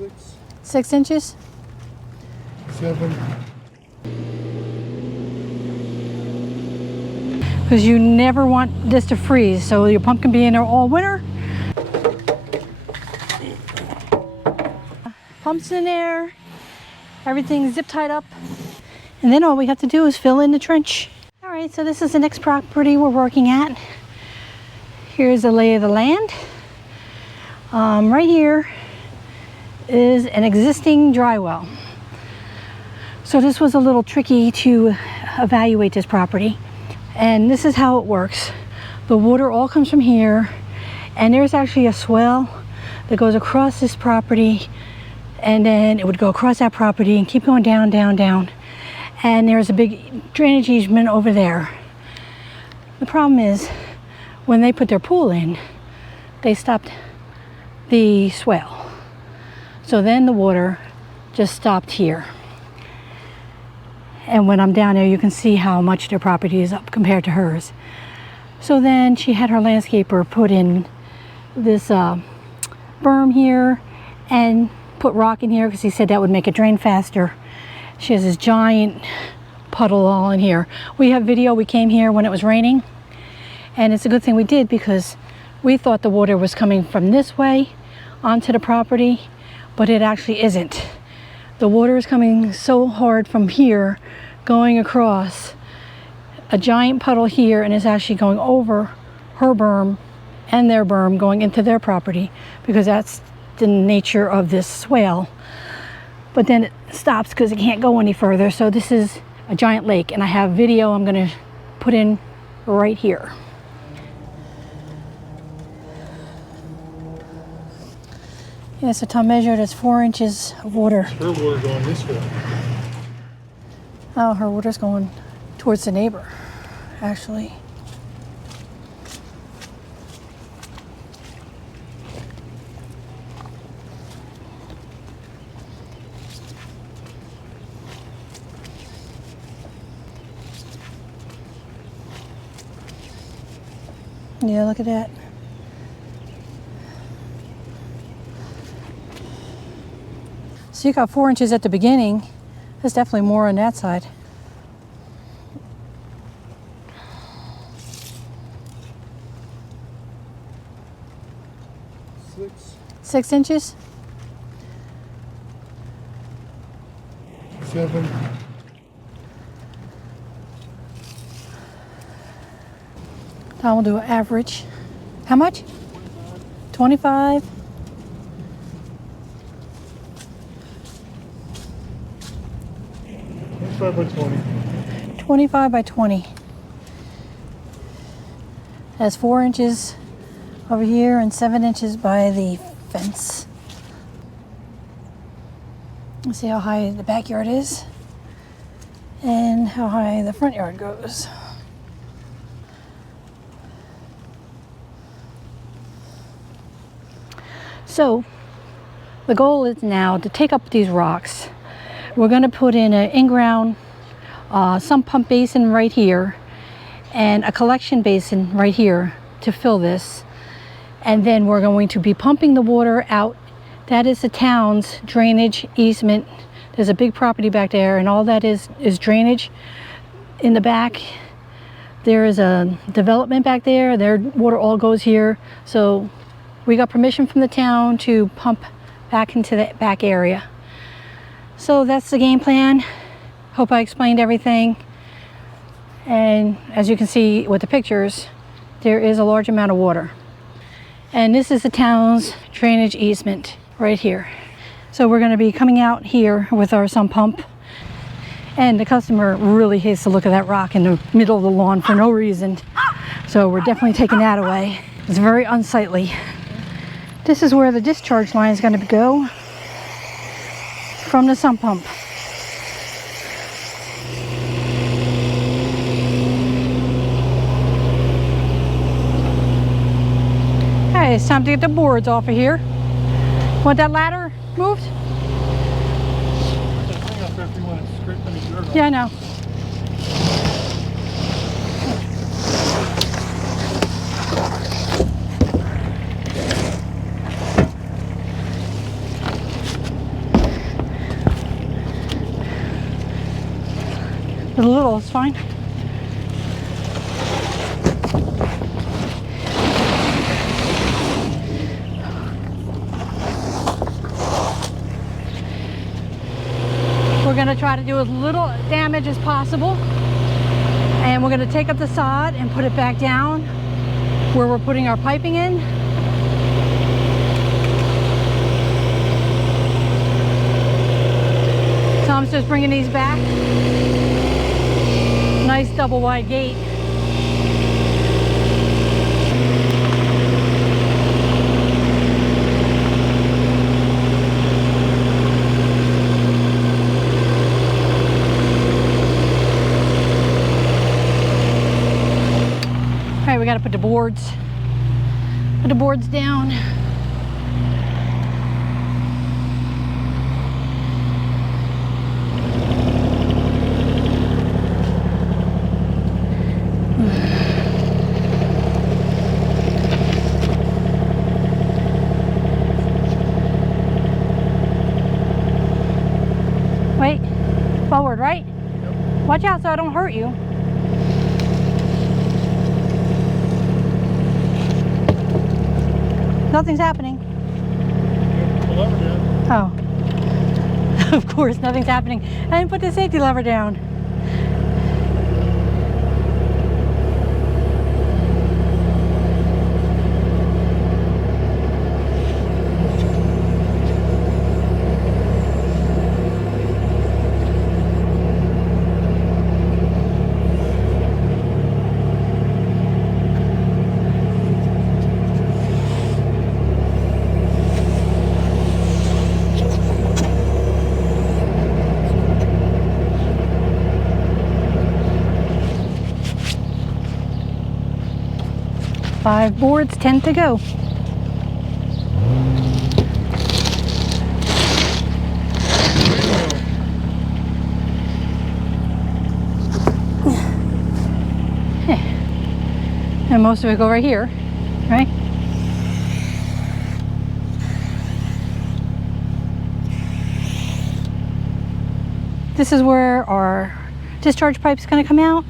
6. 6 inches? 7. Because you never want this to freeze, so your pump can be in there all winter. Pump's in there, everything's zip tied up, and then all we have to do is fill in the trench. All right, so this is the next property we're working at. Here's the lay of the land. Right here is an existing dry well. So this was a little tricky to evaluate this property. And this is how it works. The water all comes from here, and there's actually a swell that goes across this property, and then it would go across that property and keep going down, down, down. And there's a big drainage easement over there. The problem is, when they put their pool in, they stopped the swale. So then the water just stopped here. And when I'm down there, you can see how much their property is up compared to hers. So then she had her landscaper put in this berm here and put rock in here because he said that would make it drain faster. She has this giant puddle all in here. We have video. We came here when it was raining, and it's a good thing we did because we thought the water was coming from this way onto the property, but it actually isn't. The water is coming so hard from here, going across a giant puddle here, and it's actually going over her berm and their berm, going into their property, because that's the nature of this swale. But then it stops because it can't go any further. So this is a giant lake, and I have video I'm going to put in right here. Yeah, so Tom measured it's 4 inches of water. Her water going this way. Oh, her water's going towards the neighbor, actually. Yeah, look at that. So you got 4 inches at the beginning. There's definitely more on that side. Six. 6 inches? 7. Tom will do an average. How much? 25. 25 by 20. 25 by 20. That's 4 inches over here and 7 inches by the fence. Let's see how high the backyard is and how high the front yard goes. So the goal is now to take up these rocks. We're going to put in an in-ground sump pump basin right here and a collection basin right here to fill this. And then we're going to be pumping the water out. That is the town's drainage easement. There's a big property back there, and all that is drainage. In the back, there is a development back there. Their water all goes here. So we got permission from the town to pump back into that back area. So that's the game plan. Hope I explained everything. And as you can see with the pictures, there is a large amount of water. And this is the town's drainage easement right here. So we're going to be coming out here with our sump pump. And the customer really hates the look of that rock in the middle of the lawn for no reason. So we're definitely taking that away. It's very unsightly. This is where the discharge line is going to go from the sump pump. Hey, it's time to get the boards off of here. Want that ladder moved? Yeah, I know. a little, it's fine. We're going to try to do as little damage as possible. And we're going to take up the sod and put it back down where we're putting our piping in. Tom's just bringing these back. Nice double wide gate. All right, we got to put the boards down. Wait, forward, right? Yep. Watch out so I don't hurt you. Nothing's happening. Put the lever down. Oh. Of course, nothing's happening. I didn't put the safety lever down. Five boards, 10 to go. And most of it go right here, right? This is where our discharge pipe is going to come out.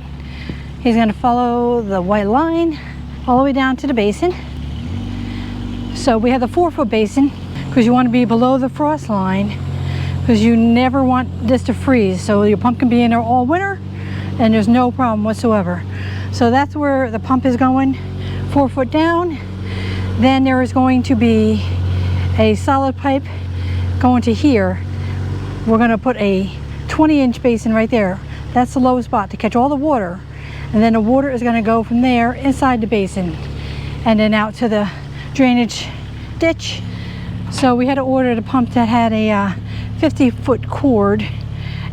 He's going to follow the white line all the way down to the basin. So we have the 4-foot basin because you want to be below the frost line because you never want this to freeze. So your pump can be in there all winter and there's no problem whatsoever. So that's where the pump is going, 4 foot down. Then there is going to be a solid pipe going to here. We're going to put a 20-inch basin right there. That's the low spot to catch all the water. And then the water is going to go from there inside the basin and then out to the drainage ditch. So we had to order the pump that had a 50-foot cord,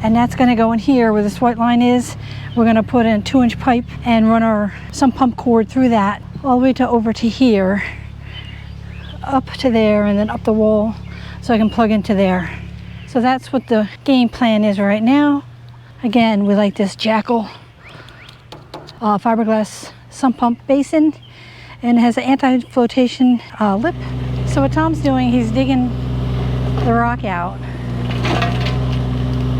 and that's going to go in here where this white line is. We're going to put in a 2-inch pipe and run our sump pump cord through that all the way to over to here, up to there, and then up the wall so I can plug into there. So that's what the game plan is right now. Again, we like this jackel fiberglass sump pump basin, and it has an anti-flotation lip. So what Tom's doing, he's digging the rock out,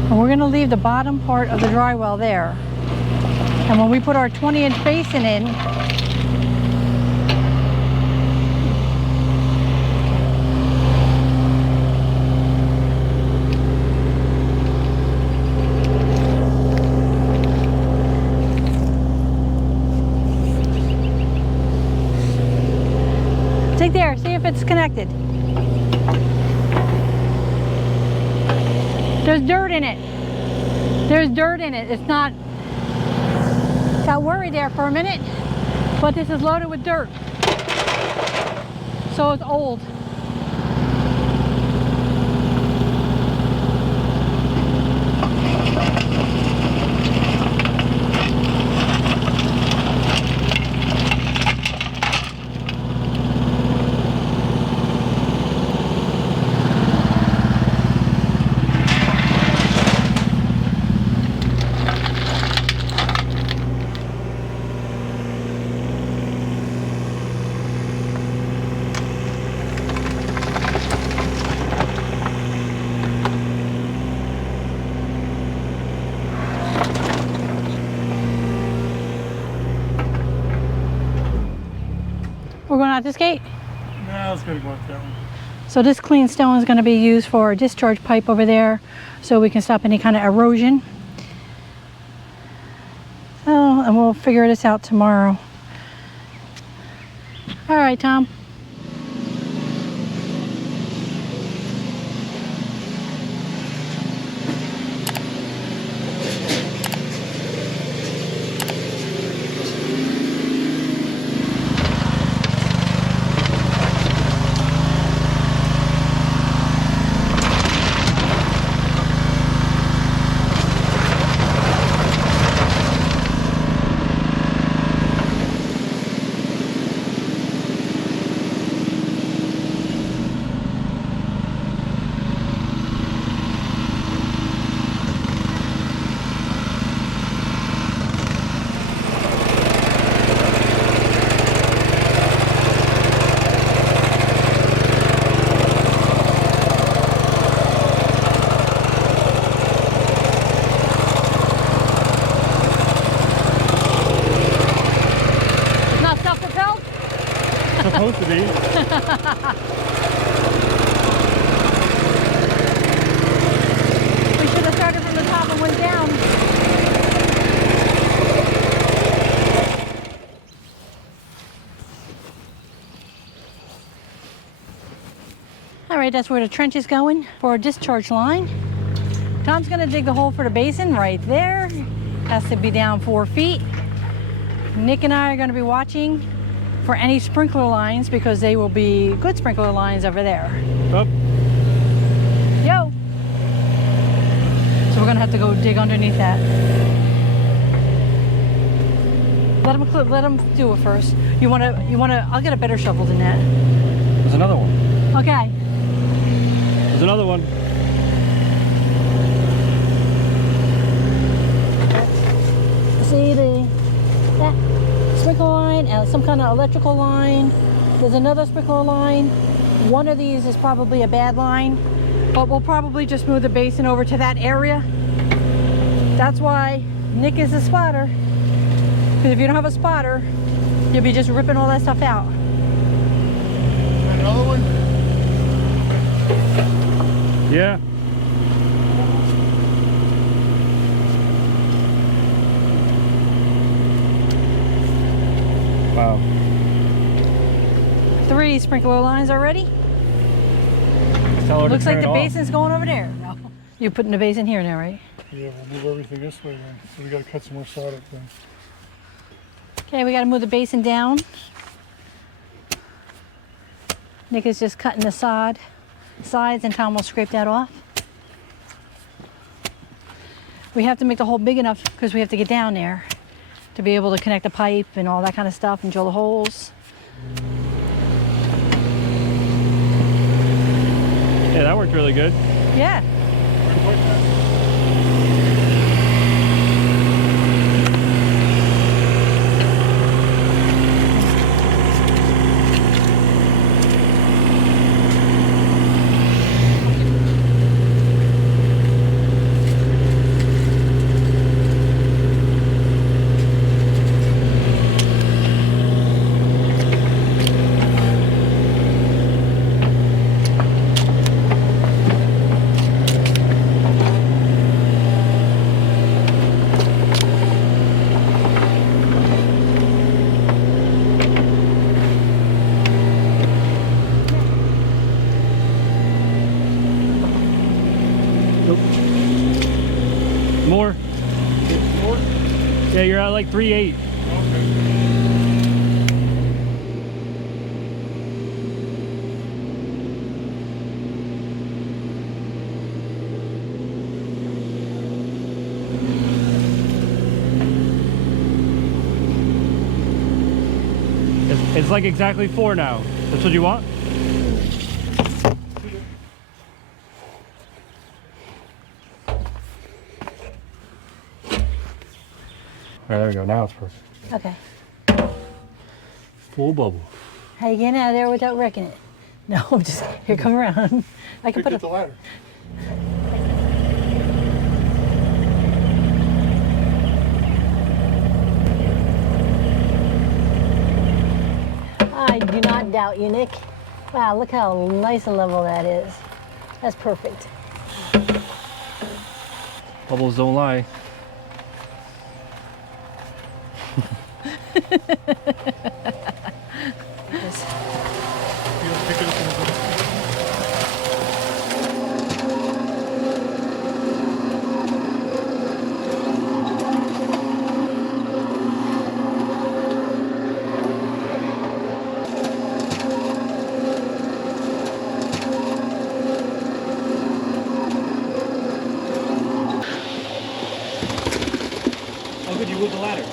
and we're going to leave the bottom part of the dry well there. And when we put our 20-inch basin in, dig there, see if it's connected. There's dirt in it. There's dirt in it. It's not, got worried there for a minute, but this is loaded with dirt. So it's old. out this gate? No, it's gonna go out that one. So this clean stone is going to be used for a discharge pipe over there so we can stop any kind of erosion. Oh, and we'll figure this out tomorrow. All right, Tom. Supposed to be. We should have started from the top and went down. All right, that's where the trench is going for a discharge line. Tom's gonna dig the hole for the basin right there. Has to be down 4 feet. Nick and I are gonna be watching for any sprinkler lines because they will be good sprinkler lines over there. Up. Yo! So we're gonna have to go dig underneath that. Let them do it first. You wanna, I'll get a better shovel than that. There's another one. Okay. There's another one. See that sprinkler line and some kind of electrical line. There's another sprinkler line. One of these is probably a bad line, but we'll probably just move the basin over to that area. That's why Nick is a spotter. Because if you don't have a spotter, you'll be just ripping all that stuff out. Another one? Yeah. Wow. 3 sprinkler lines already. Looks like the basin's going over there. No. You're putting the basin here now, right? Yeah, we'll move everything this way then. So we gotta cut some more solid then. Okay, we gotta move the basin down. Nick is just cutting the sides and Tom will scrape that off. We have to make the hole big enough because we have to get down there to be able to connect the pipe and all that kind of stuff and drill the holes. Yeah, that worked really good. Yeah. More. More? Yeah, you're at like 3.8. Okay. It's like exactly 4 now. That's what you want? All right, there we go. Now it's perfect. Okay. Full bubble. How you getting out of there without wrecking it? No, I'm just here. Come around. I can put the ladder. I do not doubt you, Nick. Wow, look how nice and level that is. That's perfect. Bubbles don't lie. How good you with the ladder?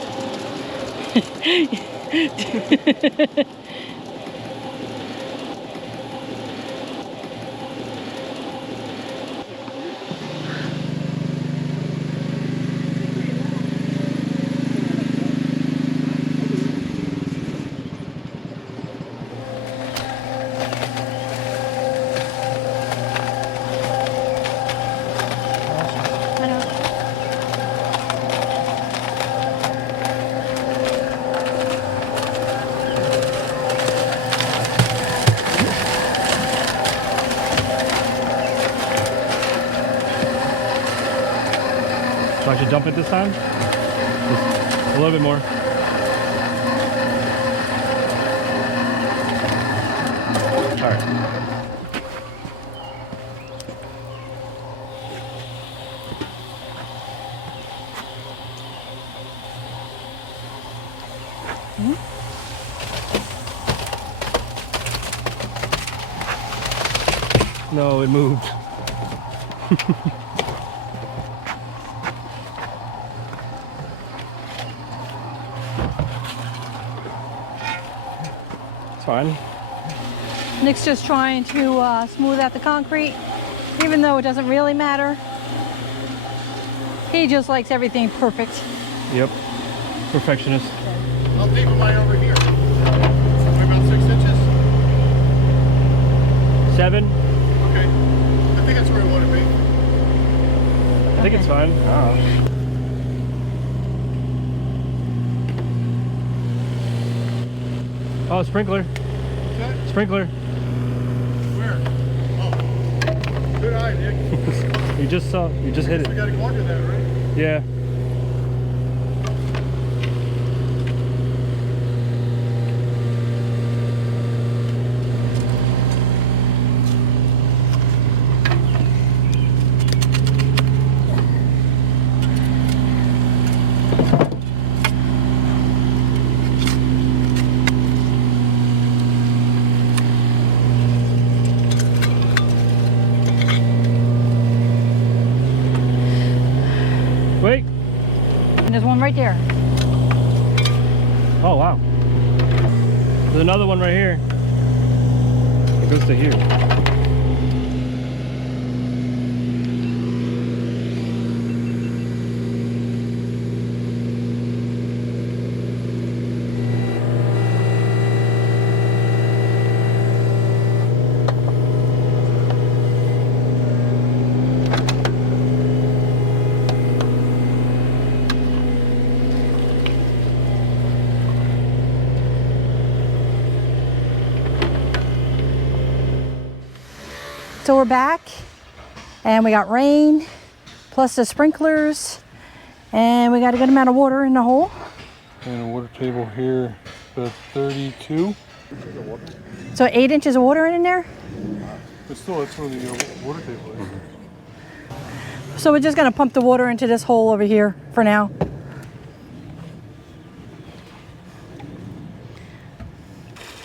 So I should dump it this time? Just a little bit more. All right. No, it moved. It's fine. Nick's just trying to smooth out the concrete, even though it doesn't really matter. He just likes everything perfect. Yep. Perfectionist. How deep am I over here? Probably about 6 inches? 7. Okay. I think that's where I want to be. I think it's fine. Oh, sprinkler. What's that? Sprinkler. Where? Oh. Good eye, Nick. You just hit We it. got to go under that, right? Yeah. Wait. And there's one right there. Oh, wow. There's another one right here. It goes to here. So we're back, and we got rain, plus the sprinklers, and we got a good amount of water in the hole. And a water table here, about 32. So 8 inches of water in there. But still, that's where the water table is. So we're just gonna pump the water into this hole over here for now.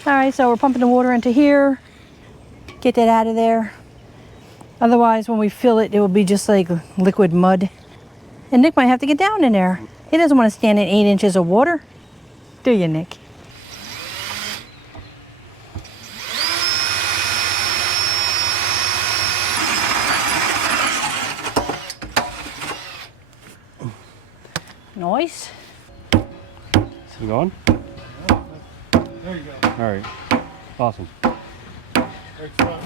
All right, so we're pumping the water into here. Get that out of there. Otherwise, when we fill it, it will be just like liquid mud. And Nick might have to get down in there. He doesn't want to stand in 8 inches of water. Do you, Nick? Nice. Is it going? There you go. All right. Awesome. Right spot.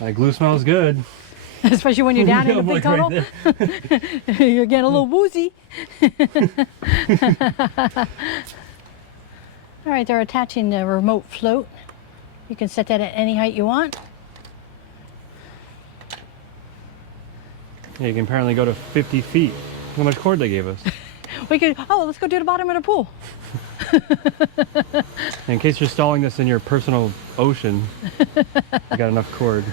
That glue smells good. Especially when you're down in Yeah, the big like tunnel. right You're getting a little woozy. All right, they're attaching the remote float. You can set that at any height you want. Yeah, you can apparently go to 50 feet. Look how much cord they gave us. We could, oh, let's go do the bottom of the pool. In case you're stalling this in your personal ocean, you got enough cord.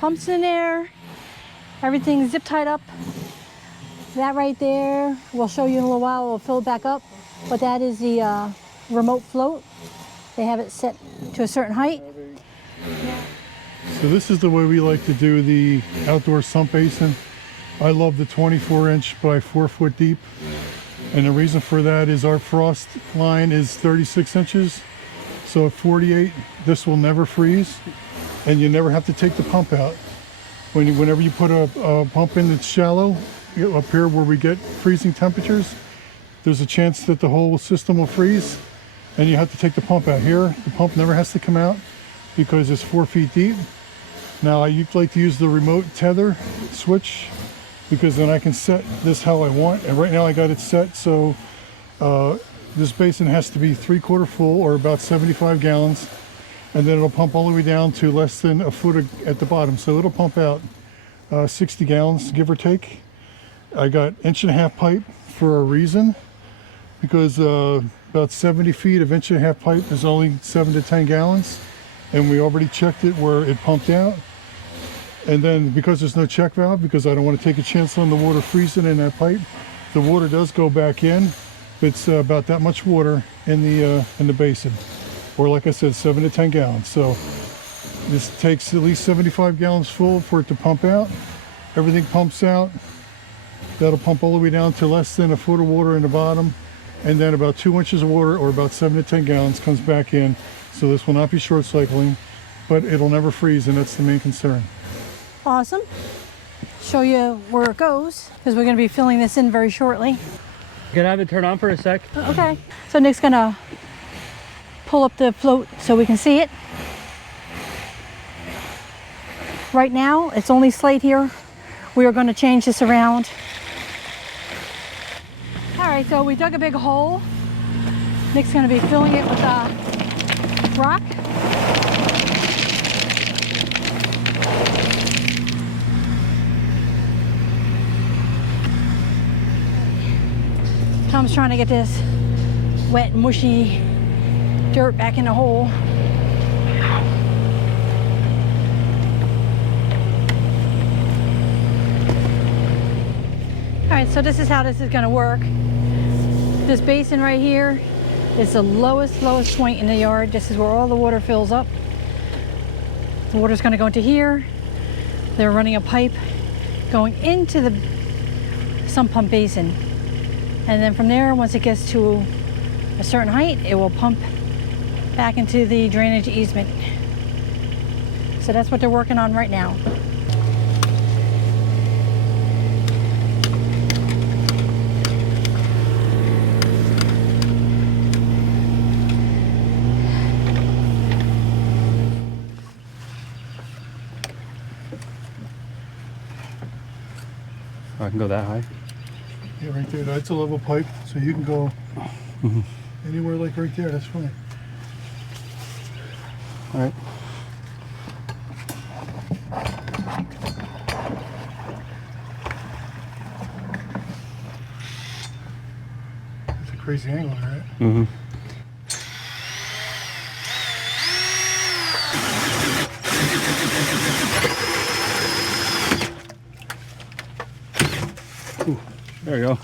Pumps in there. Everything's zip tied up. That right there, we'll show you in a little while, we'll fill it back up. But that is the remote float. They have it set to a certain height. So this is the way we like to do the outdoor sump basin. I love the 24-inch by 4-foot deep. And the reason for that is our frost line is 36 inches. So at 48, this will never freeze. And you never have to take the pump out. Whenever you put a pump in that's shallow, up here where we get freezing temperatures, there's a chance that the whole system will freeze and you have to take the pump out. Here, the pump never has to come out because it's 4 feet deep. Now I like to use the remote tether switch because then I can set this how I want. And right now I got it set so this basin has to be 3/4 full or about 75 gallons. And then it'll pump all the way down to less than a foot at the bottom. So it'll pump out 60 gallons, give or take. I got 1.5-inch pipe for a reason, because about 70 feet of 1.5-inch pipe is only 7 to 10 gallons. And we already checked it where it pumped out. And then because there's no check valve, because I don't want to take a chance on the water freezing in that pipe, the water does go back in. It's about that much water in the basin. Or like I said, 7 to 10 gallons. So this takes at least 75 gallons full for it to pump out. Everything pumps out. That'll pump all the way down to less than a foot of water in the bottom. And then about 2 inches of water, or about 7 to 10 gallons, comes back in. So this will not be short cycling, but it'll never freeze, and that's the main concern. Awesome. Show you where it goes, because we're going to be filling this in very shortly. You can have it turn on for a sec. Okay. So Nick's going to pull up the float so we can see it. Right now, it's only slate here. We are going to change this around. All right, so we dug a big hole. Nick's going to be filling it with rock. Tom's trying to get this wet, mushy dirt back in the hole. All right, so this is how this is going to work. This basin right here is the lowest point in the yard. This is where all the water fills up. The water's going to go into here. They're running a pipe going into the sump pump basin. And then from there, once it gets to a certain height, it will pump back into the drainage easement. So that's what they're working on right now. Oh, I can go that high. Yeah, right there. That's a level pipe, so you can go anywhere like right there. That's fine. All right. That's a crazy angle, right? Mm-hmm. Ooh, there you go.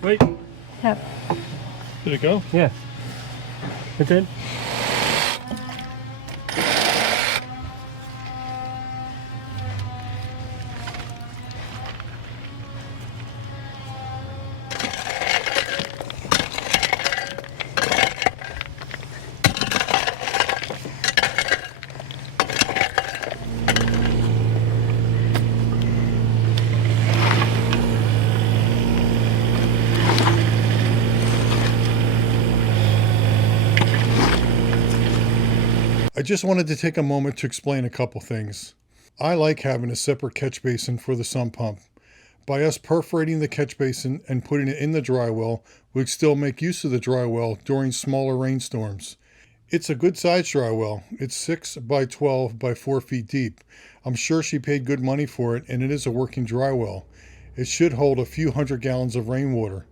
Wait. Yep. Did it go? Yeah. It's in. I just wanted to take a moment to explain a couple things. I like having a separate catch basin for the sump pump. By us perforating the catch basin and putting it in the dry well, we still make use of the dry well during smaller rainstorms. It's a good size dry well. It's 6 by 12 by 4 feet deep. I'm sure she paid good money for it, and it is a working dry well. It should hold a few hundred gallons of rainwater.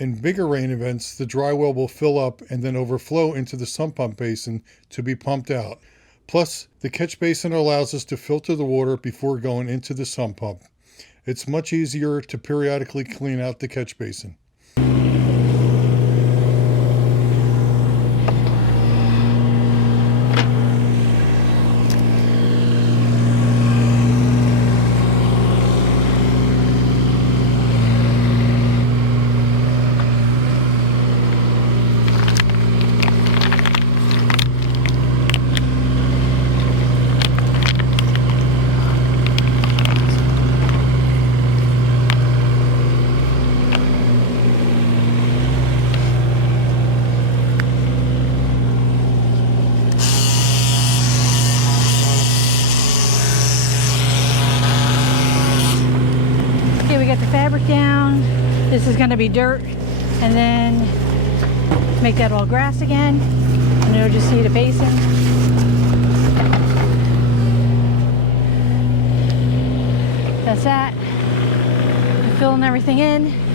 In bigger rain events, the dry well will fill up and then overflow into the sump pump basin to be pumped out. Plus, the catch basin allows us to filter the water before going into the sump pump. It's much easier to periodically clean out the catch basin. Get the fabric down. This is going to be dirt, and then make that all grass again, and it'll just need a basin. That's that. I'm filling everything in.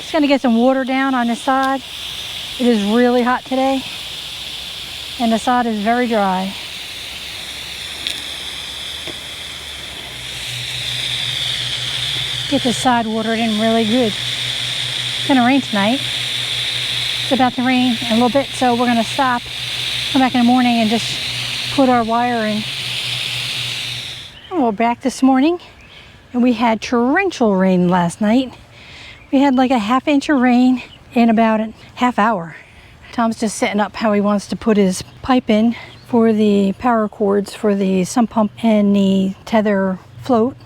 Just gonna get some water down on this side. It is really hot today, and the sod is very dry. Get this side watered in really good. It's gonna rain tonight. It's about to rain a little bit, so we're gonna stop, come back in the morning and just put our wire in. We're back this morning, and we had torrential rain last night. We had like a ½ inch of rain in about a half hour. Tom's just setting up how he wants to put his pipe in for the power cords for the sump pump and the tether float.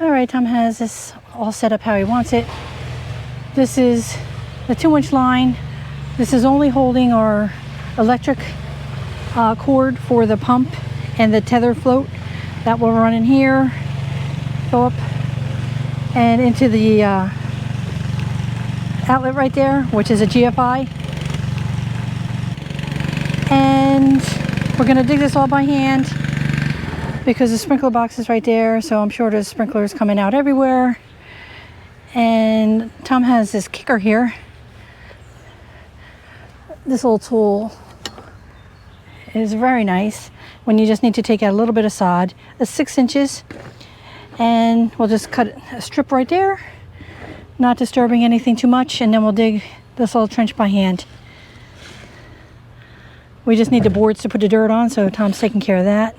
All right, Tom has this all set up how he wants it. This is the 2-inch line. This is only holding our electric cord for the pump and the tether float. That will run in here, go up and into the outlet right there, which is a GFI. And we're gonna dig this all by hand because the sprinkler box is right there, so I'm sure there's sprinklers coming out everywhere. And Tom has this kicker here. This old tool is very nice when you just need to take out a little bit of sod. It's 6 inches, and we'll just cut a strip right there, not disturbing anything too much, and then we'll dig this little trench by hand. We just need the boards to put the dirt on, so Tom's taking care of that.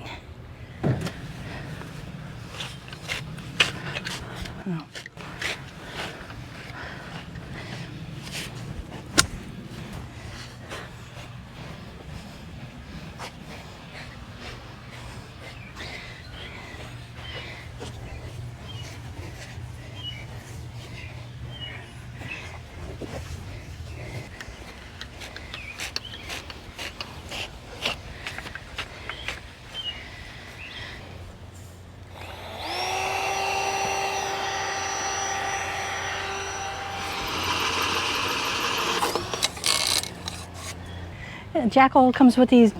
Jackel comes with these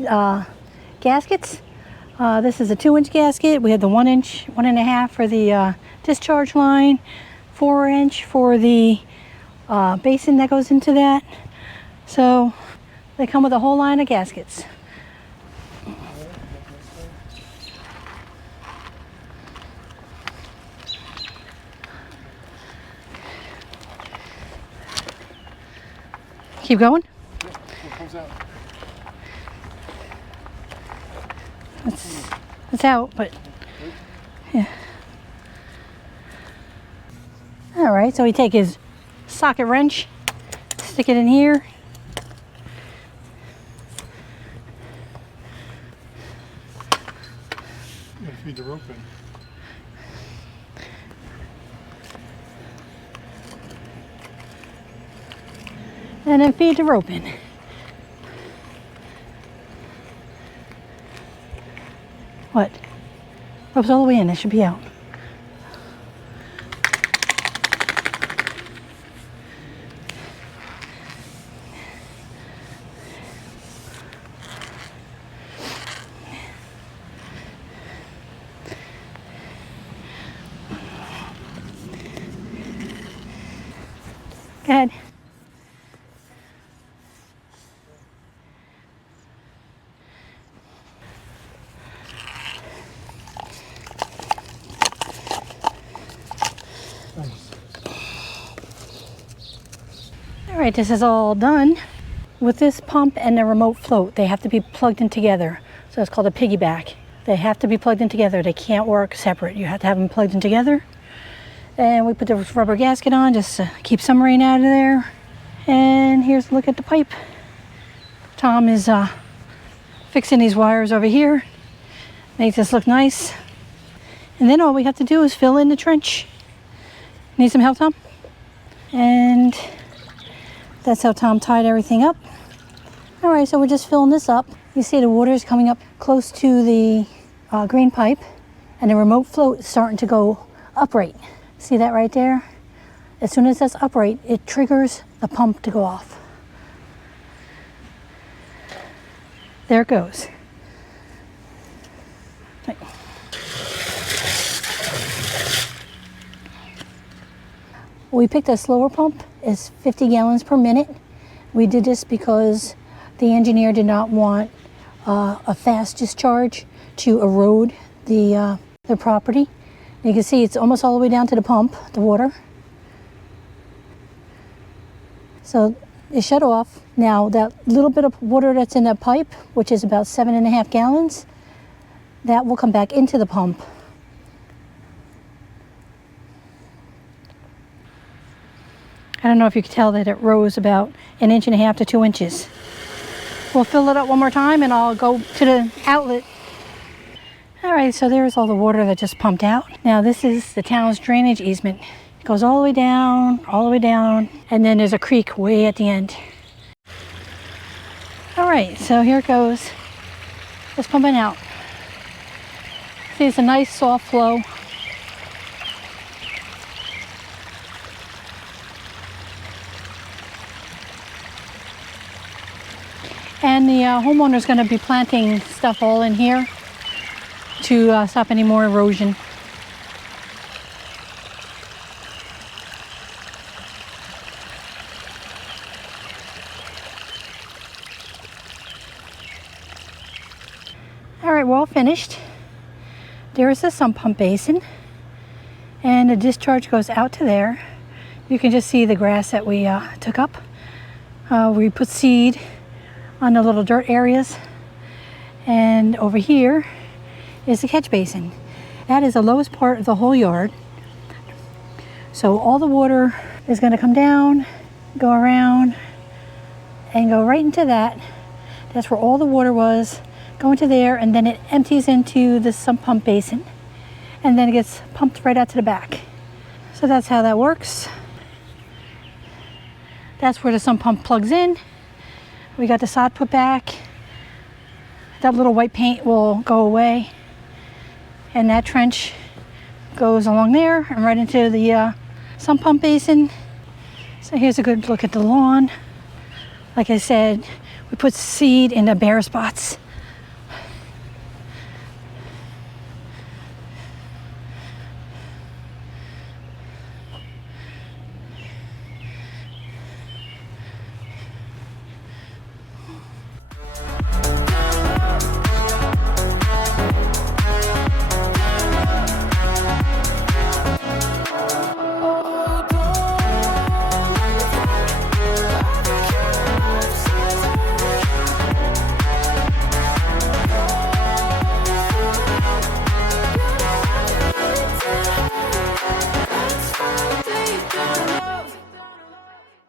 gaskets. This is a 2-inch gasket. We have the 1 inch, 1.5 for the discharge line, 4-inch for the basin that goes into that. So they come with a whole line of gaskets. Keep going. What comes out? It's out, but yeah. All right, so we take his socket wrench, stick it in here. You gotta feed the rope in. And then feed the rope in. What? Rope's all the way in, it should be out. Go ahead. All right, this is all done. With this pump and the remote float, they have to be plugged in together. So it's called a piggyback. They have to be plugged in together. They can't work separate. You have to have them plugged in together. And we put the rubber gasket on just to keep some rain out of there. And here's a look at the pipe. Tom is fixing these wires over here. Makes this look nice. And then all we have to do is fill in the trench. Need some help, Tom? And that's how Tom tied everything up. All right, so we're just filling this up. You see the water is coming up close to the green pipe, and the remote float is starting to go upright. See that right there? As soon as that's upright, it triggers the pump to go off. There it goes. Right. We picked a slower pump. It's 50 gallons per minute. We did this because the engineer did not want a fast discharge to erode the property. You can see it's almost all the way down to the pump, the water. So it shut off. Now that little bit of water that's in that pipe, which is about 7.5 gallons, that will come back into the pump. I don't know if you can tell that it rose about 1.5 inches to 2 inches. We'll fill it up one more time and I'll go to the outlet. All right, so there's all the water that just pumped out. Now this is the town's drainage easement. It goes all the way down, and then there's a creek way at the end. All right, so here it goes. It's pumping out. See, it's a nice soft flow. And the homeowner's going to be planting stuff all in here to stop any more erosion. well finished. There is the sump pump basin, and the discharge goes out to there. You can just see the grass that we took up. We put seed on the little dirt areas, and over here is the catch basin. That is the lowest part of the whole yard. So all the water is going to come down, go around, and go right into that. That's where all the water was, go into there, and then it empties into the sump pump basin, and then it gets pumped right out to the back. So that's how that works. That's where the sump pump plugs in. We got the sod put back. That little white paint will go away, and that trench goes along there and right into the sump pump basin. So here's a good look at the lawn. Like I said, we put seed in the bare spots.